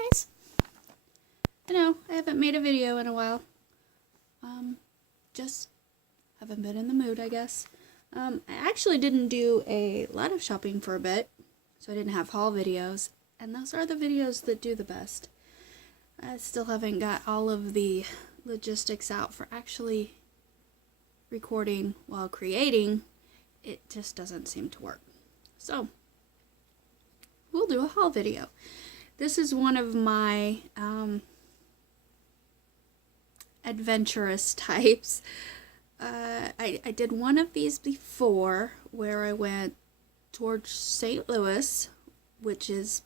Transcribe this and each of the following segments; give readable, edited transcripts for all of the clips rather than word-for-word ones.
guys! I know, I haven't made a video in a while. Just haven't been in the mood, I guess. I actually didn't do a lot of shopping for a bit, so I didn't have haul videos, and those are the videos that do the best. I still haven't got all of the logistics out for actually recording while creating. It just doesn't seem to work. So, we'll do a haul video. This is one of my adventurous types. I did one of these before where I went towards St. Louis, which is,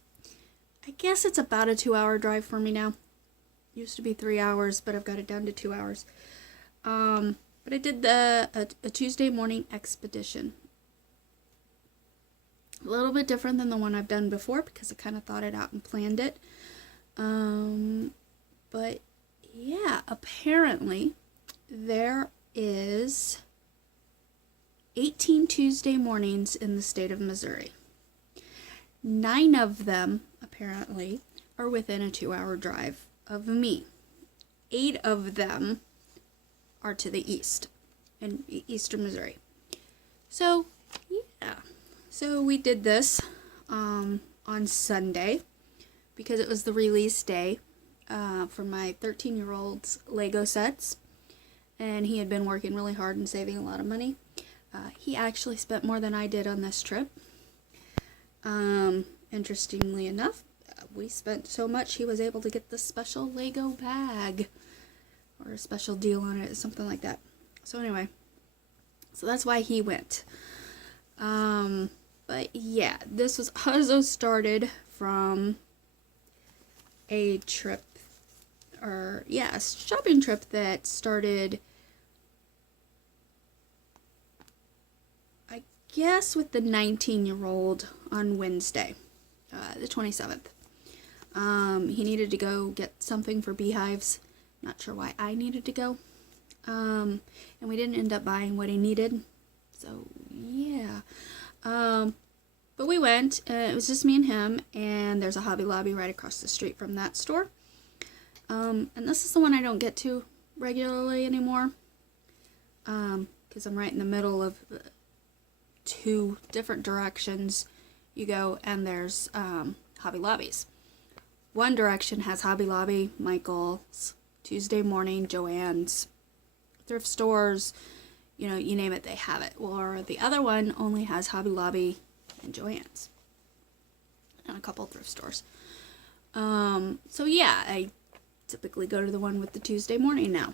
I guess it's about a 2-hour drive for me now. Used to be 3 hours, but I've got it down to 2 hours. But I did a Tuesday morning expedition. A little bit different than the one I've done before because I kind of thought it out and planned it. But yeah, apparently there is 18 Tuesday mornings in the state of Missouri. 9 of them, apparently, are within a 2-hour drive of me. 8 of them are to the east, in eastern Missouri. So, yeah. So we did this on Sunday because it was the release day for my 13-year-old's Lego sets. And he had been working really hard and saving a lot of money. He actually spent more than I did on this trip. Interestingly enough, we spent so much he was able to get the special Lego bag. Or a special deal on it, something like that. So anyway, so that's why he went. But yeah, this was also started from a trip, or yeah, a shopping trip that started, I guess, with the 19-year-old on Wednesday, the 27th. He needed to go get something for beehives. Not sure why I needed to go. And we didn't end up buying what he needed. So, yeah. But we went. It was just me and him. And there's a Hobby Lobby right across the street from that store. And this is the one I don't get to regularly anymore. Because I'm right in the middle of 2 different directions you go. And there's Hobby Lobbies. One direction has Hobby Lobby, Michael's, Tuesday Morning, Joann's, thrift stores, you know, you name it, they have it. Or the other one only has Hobby Lobby and Joann's. And a couple thrift stores. So yeah, I typically go to the one with the Tuesday Morning now.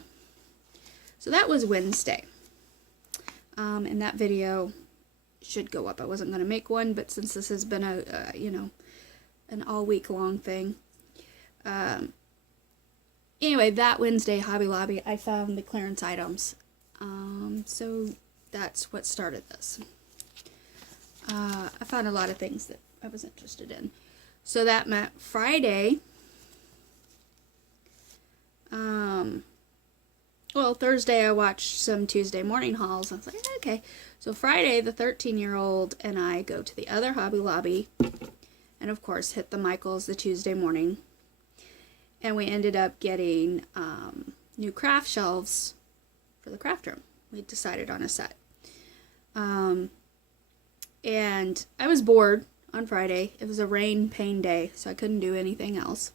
So that was Wednesday. And that video should go up. I wasn't going to make one, but since this has been a you know, an all week long thing. Anyway, that Wednesday, Hobby Lobby, I found the clearance items. So that's what started this. I found a lot of things that I was interested in. So that meant Friday, well, Thursday I watched some Tuesday morning hauls. I was like, okay. So Friday, the 13-year-old and I go to the other Hobby Lobby and, of course, hit the Michael's the Tuesday morning. And we ended up getting new craft shelves for the craft room. We decided on a set. And I was bored on Friday. It was a pain day, so I couldn't do anything else.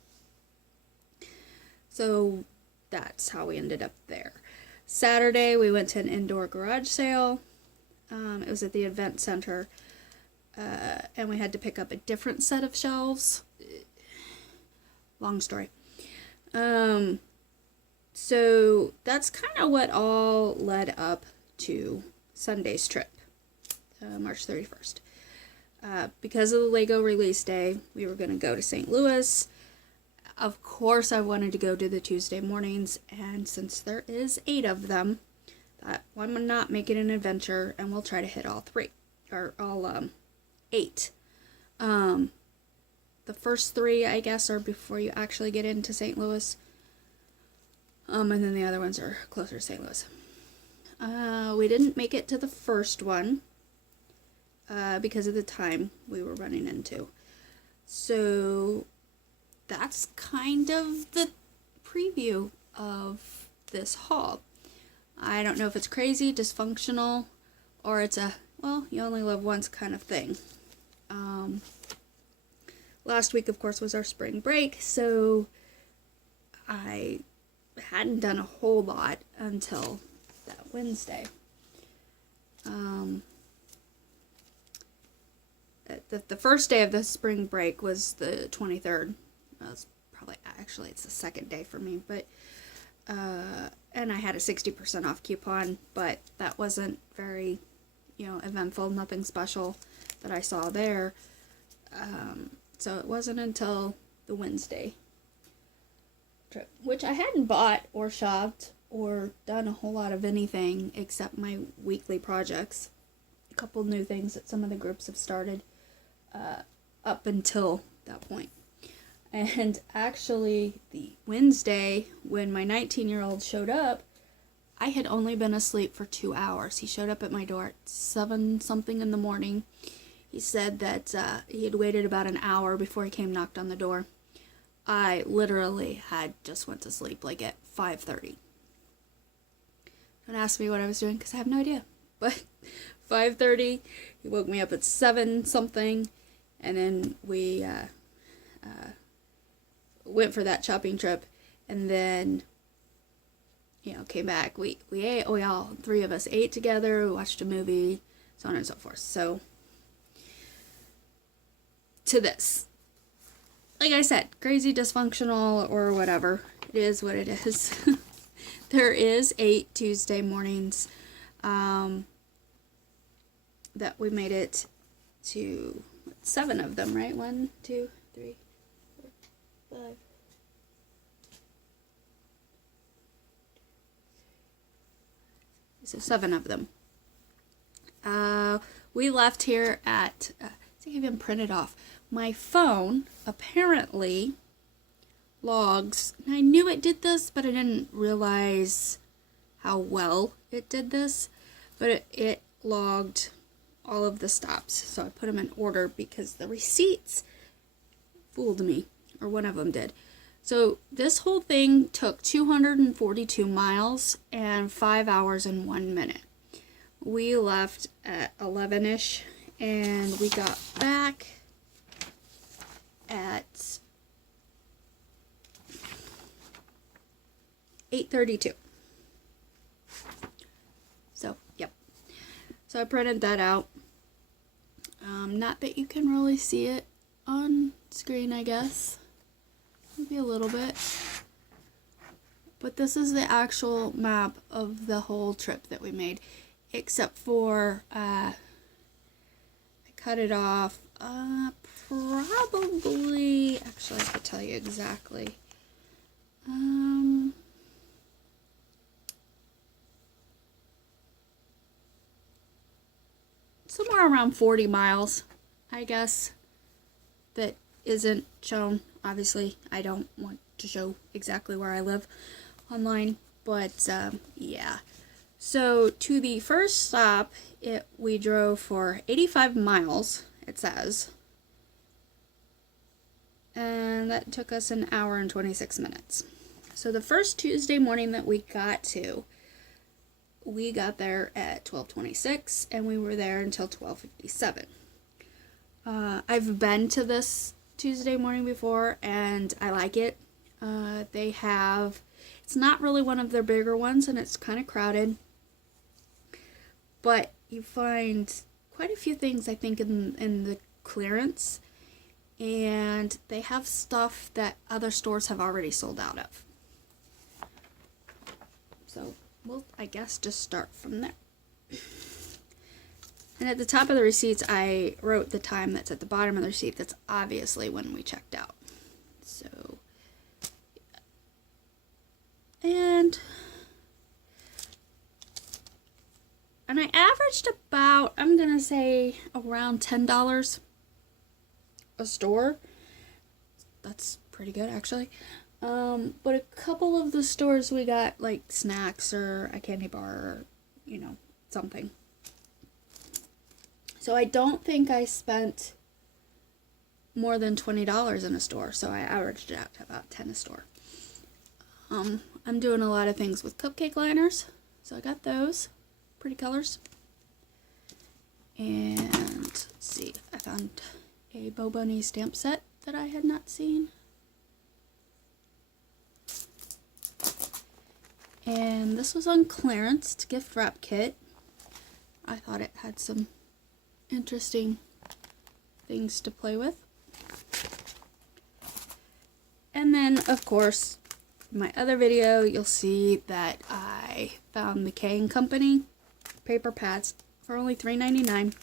So that's how we ended up there. Saturday, we went to an indoor garage sale. It was at the event center. And we had to pick up a different set of shelves. Long story. So that's kind of what all led up to Sunday's trip, March 31st. Because of the Lego release day, we were going to go to St. Louis. Of course, I wanted to go to the Tuesday mornings, and since there is 8 of them, why not make it an adventure, and we'll try to hit all 3, or all 8. The first 3, I guess, are before you actually get into St. Louis. And then the other ones are closer to St. Louis. We didn't make it to the first one because of the time we were running into. So that's kind of the preview of this haul. I don't know if it's crazy, dysfunctional, or it's a, well, you only live once kind of thing. Last week, of course, was our spring break, so I hadn't done a whole lot until that Wednesday. The first day of the spring break was the 23rd. It was probably, actually, it's the second day for me, but, and I had a 60% off coupon, but that wasn't very, eventful, nothing special that I saw there. So it wasn't until the Wednesday trip, which I hadn't bought or shopped or done a whole lot of anything except my weekly projects. A couple new things that some of the groups have started up until that point. And actually, the Wednesday, when my 19-year-old showed up, I had only been asleep for 2 hours. He showed up at my door at 7-something in the morning. He said that he had waited about an hour before he came knocked on the door. I literally had just went to sleep like at 5:30. Don't ask me what I was doing because I have no idea. But 5:30, he woke me up at 7-something, and then we went for that shopping trip, and then came back. We ate. We all 3 of us ate together. We watched a movie, so on and so forth. So to this, like I said, crazy, dysfunctional, or whatever. It is what it is. There is 8 Tuesday mornings that we made it to 7 of them, right? 1, 2, 3, 4, 5. So 7 of them. We left here at, I think I even printed off. My phone apparently logs, and I knew it did this, but I didn't realize how well it did this, but it logged all of the stops, so I put them in order because the receipts fooled me, or one of them did. So this whole thing took 242 miles and 5 hours and 1 minute. We left at 11-ish, and we got back at 8:32. So, yep. So I printed that out. Not that you can really see it on screen, I guess. Maybe a little bit. But this is the actual map of the whole trip that we made. Except for, I cut it off, probably, actually I could tell you exactly. Somewhere around 40 miles, I guess, that isn't shown. Obviously, I don't want to show exactly where I live online, but yeah. So to the first stop, we drove for 85 miles, it says, and that took us an hour and 26 minutes. So the first Tuesday morning that we got there at 12:26, and we were there until 12:57. I've been to this Tuesday morning before, and I like it. It's not really one of their bigger ones, and it's kind of crowded, but you find quite a few things, I think, in the clearance, and they have stuff that other stores have already sold out of. So we'll, I guess, just start from there. And at the top of the receipts, I wrote the time that's at the bottom of the receipt. That's obviously when we checked out. So, and I averaged about, I'm going to say, around $10 a store. That's pretty good, actually. But a couple of the stores we got, like, snacks or a candy bar or, something. So I don't think I spent more than $20 in a store, so I averaged it out to about 10 a store. I'm doing a lot of things with cupcake liners, so I got those. Pretty colors. And let's see, I found a Bo Bunny stamp set that I had not seen. And this was on clearance. It's a gift wrap kit. I thought it had some interesting things to play with. And then, of course, in my other video, you'll see that I found the K & Company paper pads for only $3.99.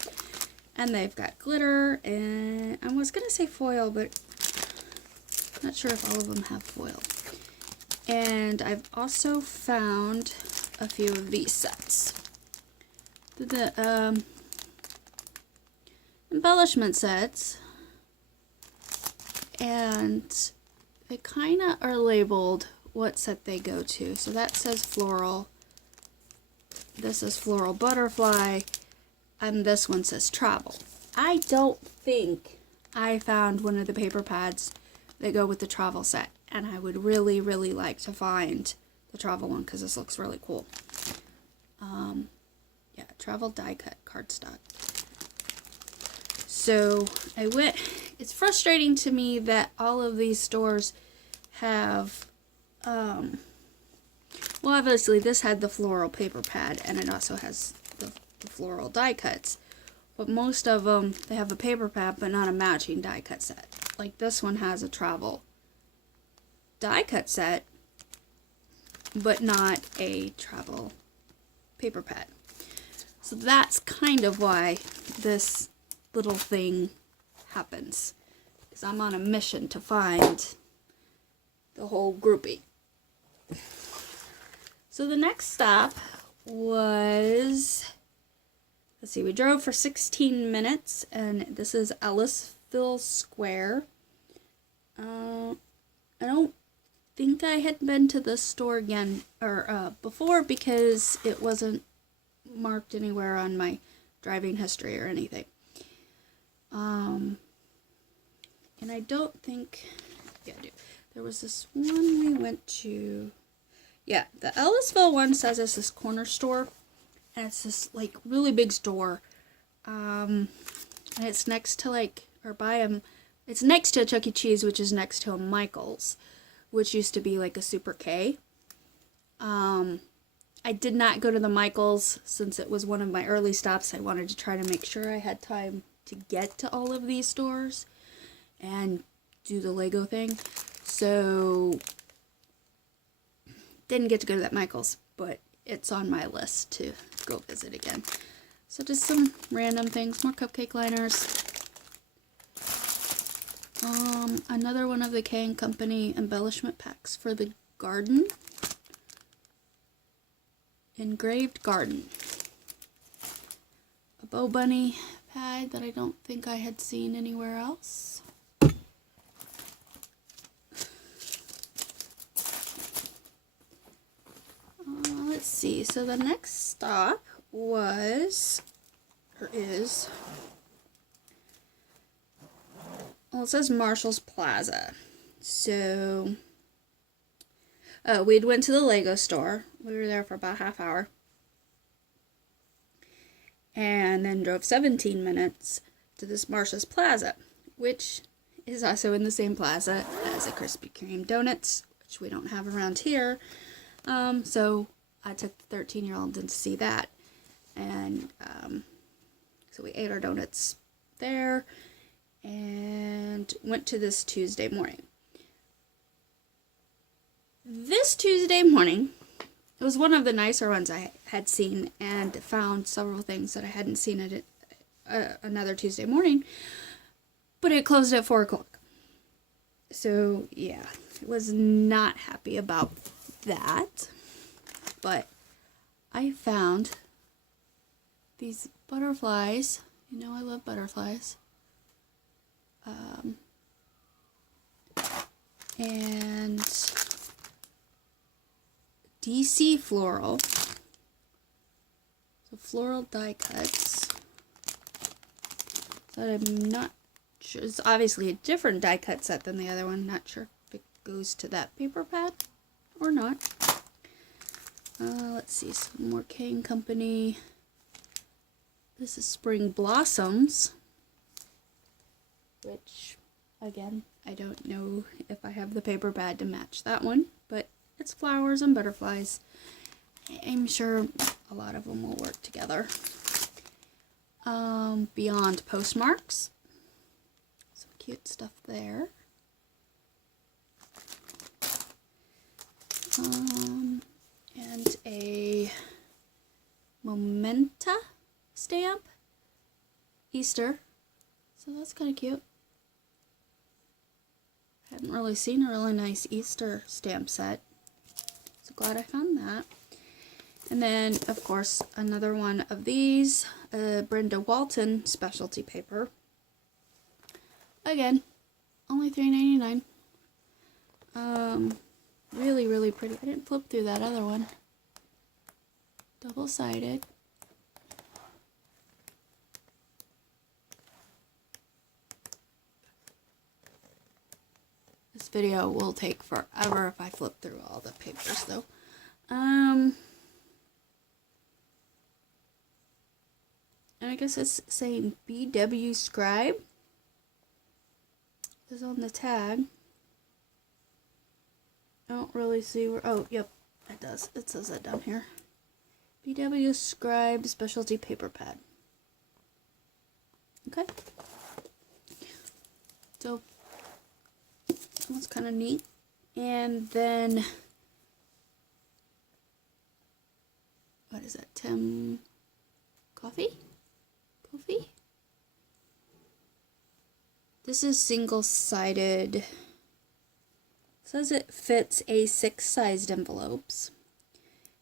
And they've got glitter, and I was going to say foil, but I'm not sure if all of them have foil. And I've also found a few of these sets. The embellishment sets, and they kind of are labeled what set they go to. So that says floral, this is floral butterfly, and this one says travel. I don't think I found one of the paper pads that go with the travel set, and I would really, really like to find the travel one because this looks really cool. Yeah, travel die cut cardstock. So I went, it's frustrating to me that all of these stores have, well, obviously this had the floral paper pad, and it also has the floral die cuts, but most of them, they have a paper pad but not a matching die cut set. Like this one has a travel die cut set, but not a travel paper pad. So that's kind of why this little thing happens, because I'm on a mission to find the whole groupie. So the next stop was, let's see, we drove for 16 minutes, and this is Ellisville Square. I don't think I had been to this store again, or before, because it wasn't marked anywhere on my driving history or anything. And I don't think, yeah, I do. There was this one we went to, yeah, the Ellisville one says it's this corner store, and it's this, like, really big store, and it's next to, like, or by it's next to a Chuck E. Cheese, which is next to a Michael's, which used to be, like, a Super K. I did not go to the Michael's since it was one of my early stops. I wanted to try to make sure I had time to get to all of these stores and do the Lego thing. So, didn't get to go to that Michael's, but it's on my list to go visit again. So just some random things, more cupcake liners. Another one of the K & Company embellishment packs for the garden. Engraved garden. A Bo Bunny pad that I don't think I had seen anywhere else. Let's see, so the next stop was, or is, well, it says Marshall's Plaza. So, we'd went to the Lego store. We were there for about a half hour. And then drove 17 minutes to this Marshall's Plaza, which is also in the same plaza as a Krispy Kreme Donuts, which we don't have around here. So I took the 13-year-old in to see that. And so we ate our donuts there and went to this Tuesday morning. This Tuesday morning, it was one of the nicer ones I had seen, and found several things that I hadn't seen at another Tuesday morning, but it closed at 4 o'clock. So, yeah, I was not happy about that, but I found these butterflies. You know I love butterflies. And DC Floral. So floral die cuts that I'm not which is obviously a different die cut set than the other one. Not sure if it goes to that paper pad or not. Let's see, some more Kane Company. This is Spring Blossoms, which, again, I don't know if I have the paper pad to match that one, but it's flowers and butterflies. I'm sure a lot of them will work together. Beyond Postmarks. Some cute stuff there. And a Momenta stamp. Easter. So that's kind of cute. Hadn't really seen a really nice Easter stamp set. So glad I found that. And then, of course, another one of these, Brenda Walton specialty paper. Again, only $3.99. Really, really pretty. I didn't flip through that other one. Double-sided. This video will take forever if I flip through all the papers, though. And I guess it's saying BW Scribe is on the tag. I don't really see where, oh, yep, it does. It says that down here. BW Scribe Specialty Paper Pad. Okay. So, that's kind of neat. And then, what is that, Tim Coffee? This is single-sided. It says it fits A6 sized envelopes.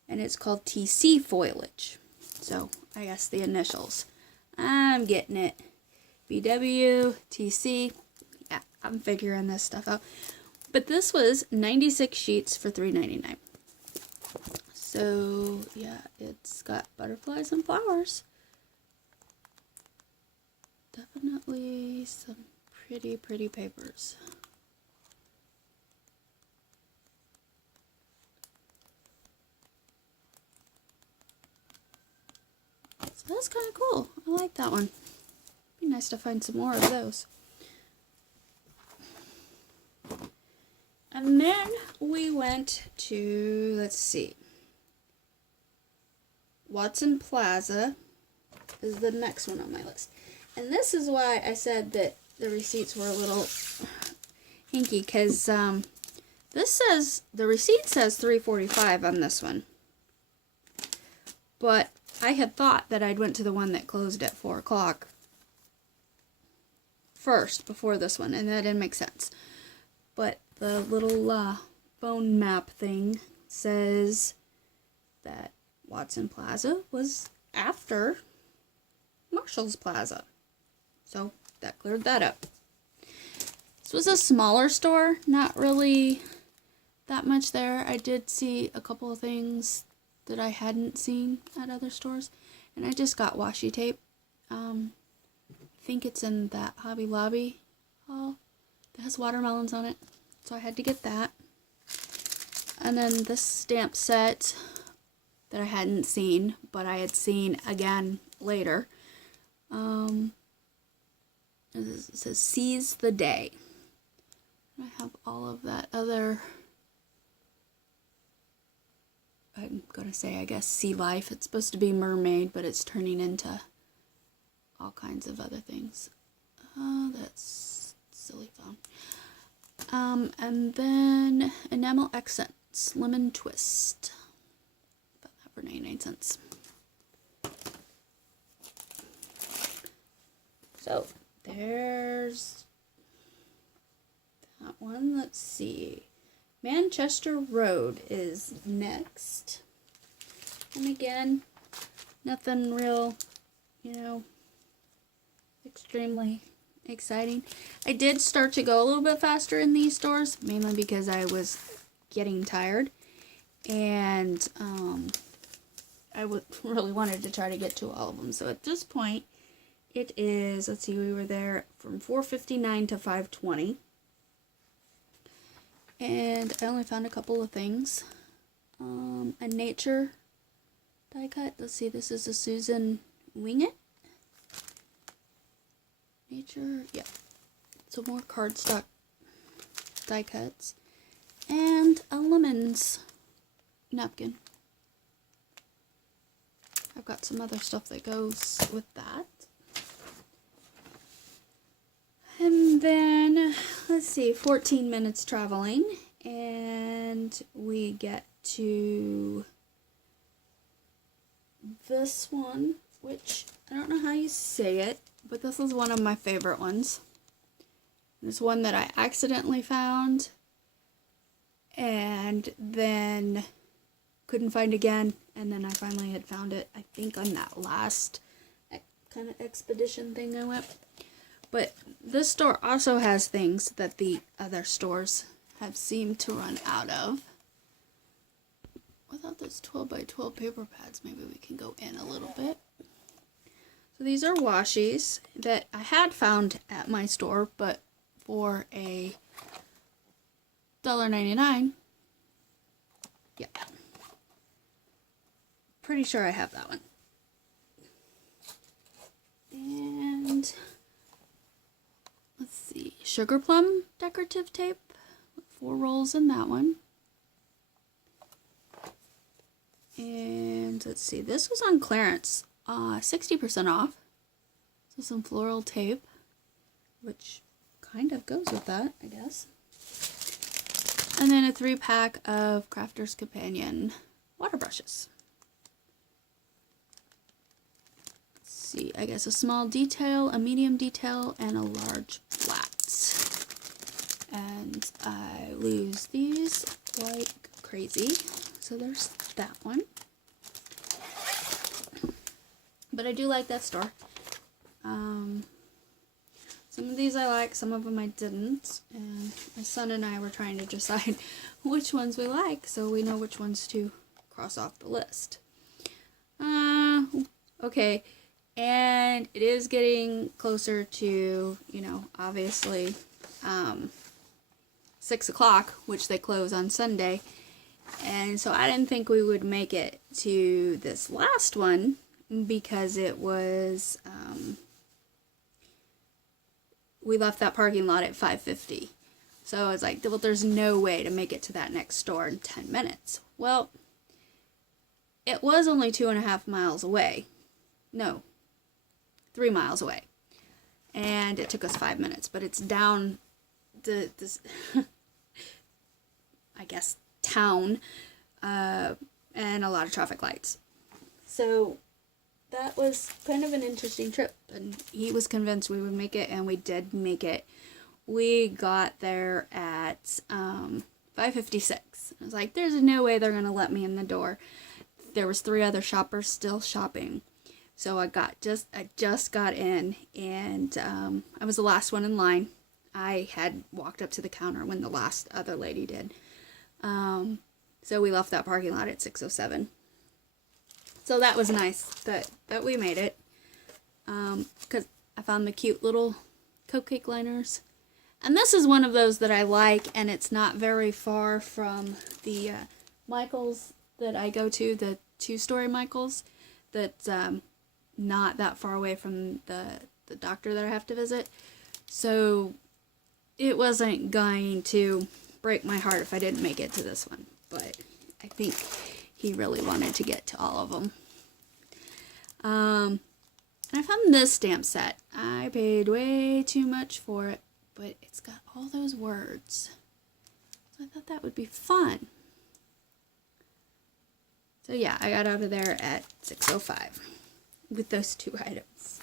And it's called TC Foliage. So, I guess the initials. I'm getting it. BW, TC. Yeah, I'm figuring this stuff out. But this was 96 sheets for $3.99. So, yeah, it's got butterflies and flowers. Definitely some pretty, pretty papers. So that's kind of cool. I like that one. Be nice to find some more of those. And then we went to, let's see, Watson Plaza is the next one on my list. And this is why I said that the receipts were a little hinky, because this says, the receipt says $3.45 on this one. But I had thought that I'd went to the one that closed at 4 o'clock first, before this one, and that didn't make sense. But the little phone map thing says that Watson Plaza was after Marshall's Plaza. So that cleared that up. This was a smaller store, not really that much there. I did see a couple of things that I hadn't seen at other stores. And I just got washi tape. I think it's in that Hobby Lobby haul that has watermelons on it. So I had to get that. And then this stamp set that I hadn't seen, but I had seen again later. It says Seize the Day. I have all of that other, I'm going to say, I guess, sea life. It's supposed to be mermaid, but it's turning into all kinds of other things. That's silly phone. And then Enamel Accents, Lemon Twist. About that for 99 cents. So, there's that one. Let's see. Manchester Road is next. And again, nothing real, extremely exciting. I did start to go a little bit faster in these stores, mainly because I was getting tired. And I really wanted to try to get to all of them. So at this point, It is, let's see, we were there from 4:59 to 5:20. And I only found a couple of things. A nature die cut. Let's see, this is a Susan Wingett. Nature, yeah. Some more cardstock die cuts. And a lemons napkin. I've got some other stuff that goes with that. And then, let's see, 14 minutes traveling, and we get to this one, which I don't know how you say it, but this is one of my favorite ones. It's one that I accidentally found, and then couldn't find again, and then I finally had found it, I think on that last kind of expedition thing I went. But this store also has things that the other stores have seemed to run out of. Without those 12 by 12 paper pads, maybe we can go in a little bit. So these are washies that I had found at my store, but for a $1.99. Yeah. Pretty sure I have that one. And let's see, sugar plum decorative tape, 4 rolls in that one. And let's see, this was on clearance, 60% off. So some floral tape, which kind of goes with that, I guess. And then a 3-pack of Crafter's Companion water brushes. Let's see, I guess a small detail, a medium detail, and a large flat. And I lose these like crazy. So there's that one. But I do like that store. Some of these I like, some of them I didn't. And my son and I were trying to decide which ones we like, so we know which ones to cross off the list. Okay. And it is getting closer to, you know, obviously 6 o'clock, which they close on Sunday. And so I didn't think we would make it to this last one because it was, we left that parking lot at 5:50. So I was like, well, there's no way to make it to that next store in 10 minutes. Well, it was only 2.5 miles away. No, 3 miles away. And it took us 5 minutes, but it's down this, I guess, town, and a lot of traffic lights. So that was kind of an interesting trip, and he was convinced we would make it, and we did make it. We got there at 5:56. I was like, there's no way they're gonna let me in the door. There was 3 other shoppers still shopping. So I just got in, and I was the last one in line. I had walked up to the counter when the last other lady did. So we left that parking lot at 6:07. So that was nice that we made it. Because I found the cute little cupcake liners. And this is one of those that I like, and it's not very far from the Michaels that I go to, the 2-story Michaels. That's not that far away from the doctor that I have to visit. So it wasn't going to break my heart if I didn't make it to this one. But I think he really wanted to get to all of them. And I found this stamp set. I paid way too much for it, but it's got all those words. So I thought that would be fun. So yeah, I got out of there at 6:05 with those 2 items.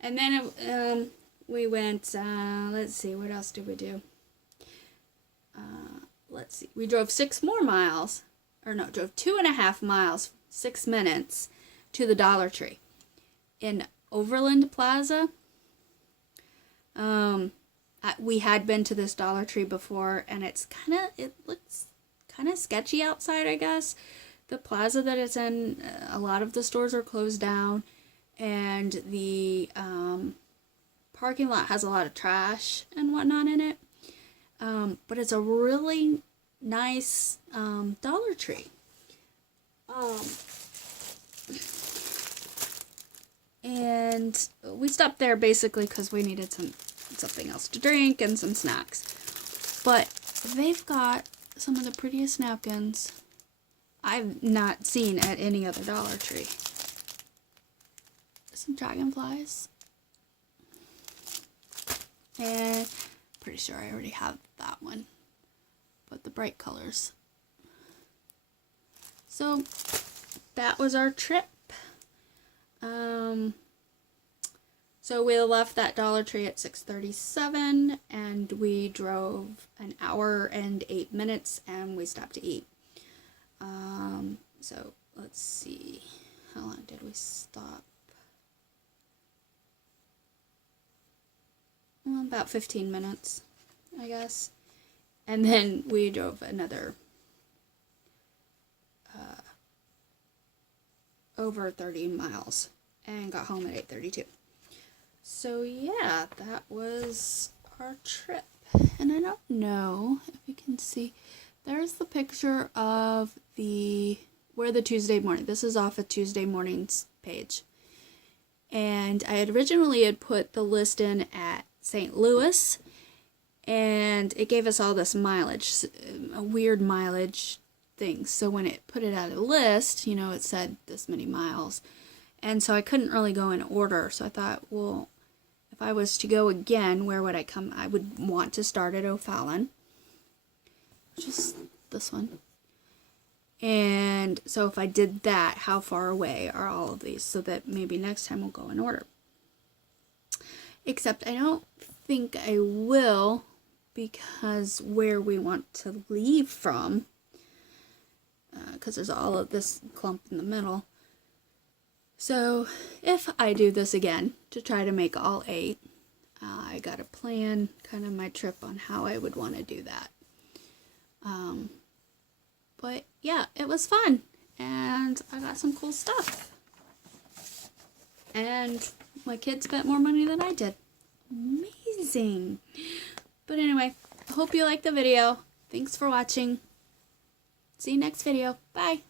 And then we went, let's see, what else did we do? Let's see, we drove 6 more miles, or no, drove 2.5 miles, 6 minutes to the Dollar Tree in Overland Plaza. We had been to this Dollar Tree before, and it looks kind of sketchy outside, I guess. The plaza that it's in, a lot of the stores are closed down, and the parking lot has a lot of trash and whatnot in it. But it's a really nice Dollar Tree. And we stopped there basically because we needed something else to drink and some snacks. But they've got some of the prettiest napkins I've not seen at any other Dollar Tree. Some dragonflies. And pretty sure I already have that one. But the bright colors. So that was our trip. So we left that Dollar Tree at 6:37 and we drove an hour and 8 minutes and we stopped to eat. So let's see, how long did we stop? Well, about 15 minutes, I guess. And then we drove another over 30 miles and got home at 8:32. So yeah, that was our trip. And I don't know if you can see, there's the picture of where the Tuesday morning, this is off of Tuesday morning's page. And I had originally put the list in at St. Louis, and it gave us all this mileage, a weird mileage thing. So when it put it at a list, it said this many miles. And so I couldn't really go in order. So I thought, well, if I was to go again, where would I come? I would want to start at O'Fallon, which is this one. And so if I did that, how far away are all of these? So that maybe next time we'll go in order. Except I don't think I will, because where we want to leave from, because there's all of this clump in the middle. So if I do this again to try to make all 8, I got to plan kind of my trip on how I would want to do that. But yeah, it was fun, and I got some cool stuff. And my kids spent more money than I did. Amazing. But anyway, I hope you liked the video. Thanks for watching. See you next video. Bye.